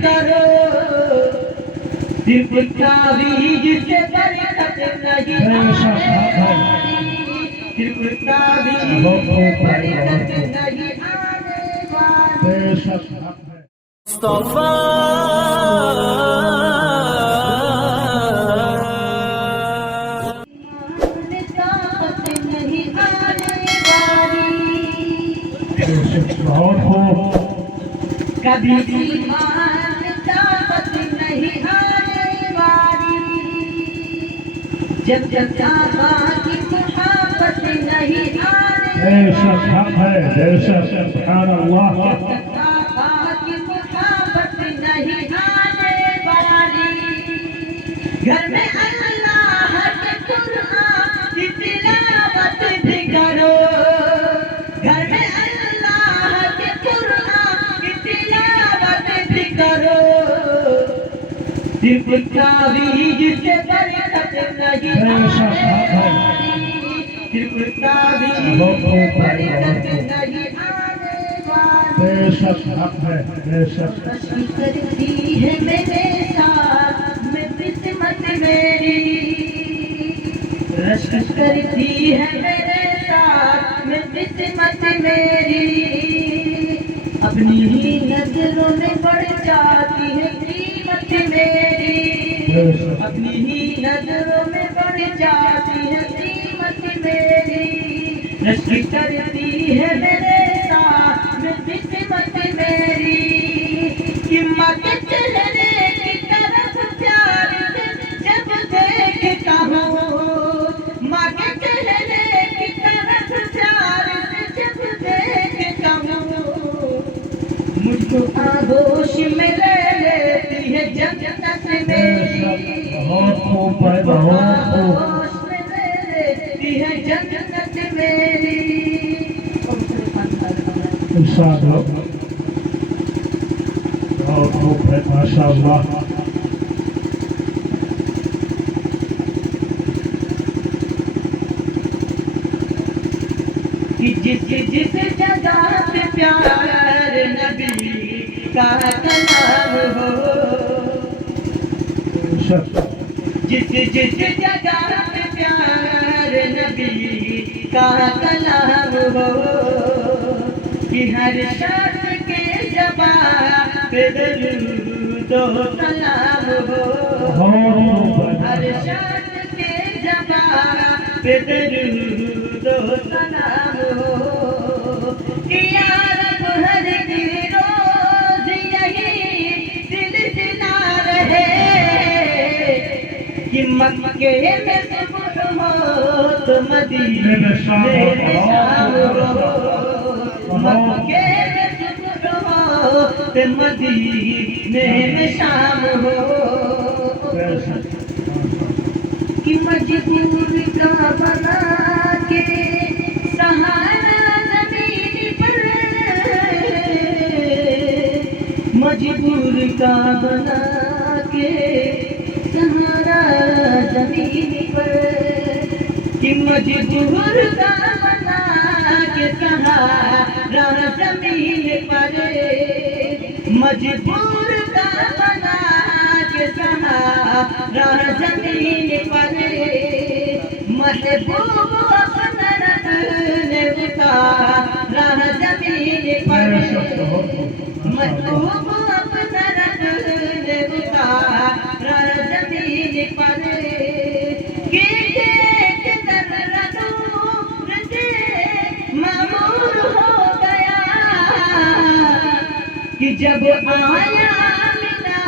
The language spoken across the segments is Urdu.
کرو صرف تعویذ سے برکت نہیں آنے والی صرف تعویذ سے برکت نہیں آنے والی مصطفیٰ کبھی ایمان طاقت نہیں آنے والی جب جب آقا کی محبت نہیں آنے والی سبحان اللہ آقا کی محبت نہیں آنے والی گھر میں اللہ کے قرآن کی تلاوت بھی کرو گھر میں اللہ کے قرآن کی تلاوت بھی کرو صرف تعویذ سے برکت نہیں آنے والی صرف تعویذ سے برکت نہیں آنے والی رشک کرتی ہے میرے ساتھ میں قسمت میری رشک کرتی ہے میرے ساتھ میں قسمت میری اپنی ہی نظروں میں بڑھ جاتی ہے قیمت میری اپنی ہی نظروں میں بڑھ جاتی ہے قیمت میری رشک کرتی ہے میرے ساتھ میں قسمت میری کہ ماں کے چہرے کی طرف پیار سے جب دیکھتا ہوں ماں کے چہرے کی طرف پیار سے جب دیکھتا ہوں مجھ کو آغوش میں لے لیتی ہے جنت میری آغوش میں لے لیتی ہے جنت میری ماشاء اللہ کہ جس جگہ پہ پیار نبی کا کلام ہو جس جگہ پہ پیار نبی کا کلام ہو کہ ہر شخص کے زبان پہ درود و سلام ہو ہر شخص کے زبان پہ درود و سلام ہو کہ یا رب ہر روز یہی سلسلہ رہے کہ مکے میں صبح ہو تو مدینے میں شام ہو مکے میں صبح ہو تو مدینے میں شام ہو کہ مجبور کا بنا کے سہارا زمین پر مجبور کا بنا کے سہارا زمین پر کہ مجبور کا بنا کے سہارا زمین پر مجبور کا بنا کے سہارا زمین پر محبوب اپنا رب نے اتارا زمین پر محبوب اپنا رب نے اتارا زمین پر کہ ایک ذرہ نور سے معمور ہو گیا کہ جب آیا آمنہ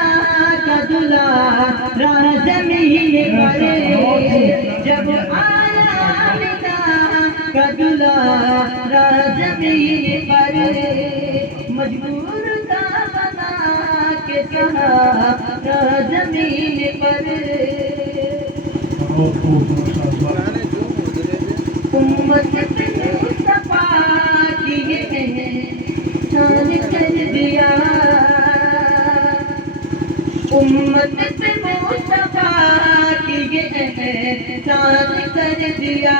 کا دلہا زمین پر جب آیا آمنہ کا دلہا زمین پر مجبور کا بنا کے سہارا زمین پر امت پہ مصطفیٰ کی احسان کر دیا امت پہ مصطفیٰ کی احسان کر دیا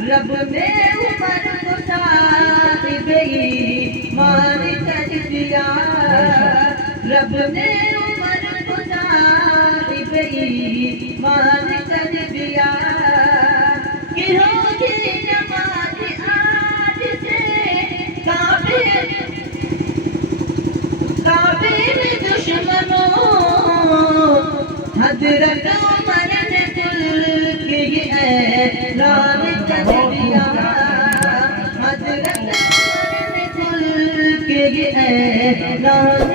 رب نے عمر کو صاحب ایمان کر دیا رب نے عمر کو صاحب ایمان کر دیا کہ ہوگی نماز آج سے کافر دشمنوں حضرت عمر نے کل کے اعلان کر دیا حضرت عمر نے کل کے اعلان